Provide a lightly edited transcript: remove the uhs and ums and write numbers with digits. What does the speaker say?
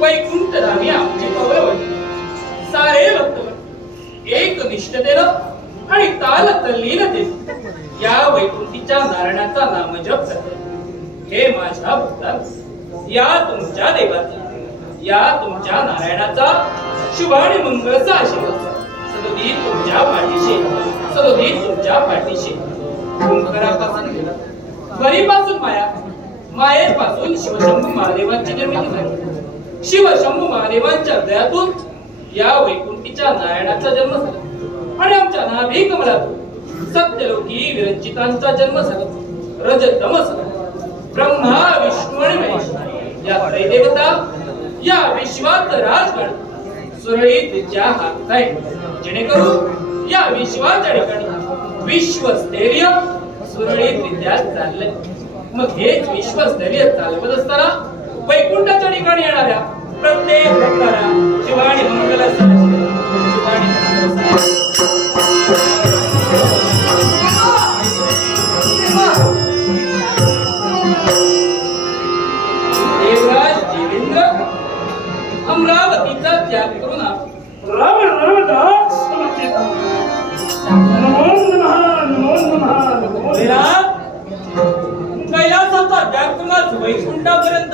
वैकुंठधामी आमचे कौरवले सारे भक्त एकनिष्ठतेनं आणि ताल तल्लीनतेने या वैकुंठीच्या नारायणाचा नामजप करतात। हे माझ्या भक्तांनो, या तुमच्या देवाचा, या तुमच्या नारायणाचा शुभ आणि मंगळचा आशीर्वाद सदोदित तुमच्या पाठीशी, सदोदित तुमच्या पाठीशी। ओंकारापासून घरीपासून माया, मायेपासून शिवशंभू महादेवांची निर्मिती झाली। शिवशंभू महादेवांच्या हृदयातून या वैकुंठीच्या नारायणाचा जन्म झाला आणि आमच्या नाभी कमलातून सत्यलोकी विरचितांचा जन्म झाला। रजतम झाला। ब्रह्मा विष्णू आणि महेश या त्रैदेवता या विश्वात राजगण सुरळीत विद्या हातात आहे, जेणेकरून या विश्वाच्या ठिकाणी विश्वस्थैर्य सुरळीत विद्या चालले। मग हेच विश्वस्थैर्य चालवत असताना वैकुंठाच्या ठिकाणी येणाऱ्या प्रत्येक भक्ताला शिवाणी मंगलाचा शिवाणी देवराज देवेंद्र अमरावतीचा त्याग करून राम रामदास नमो नमः नमो नमः कैलासाचा त्याग करून वैकुंठापर्यंत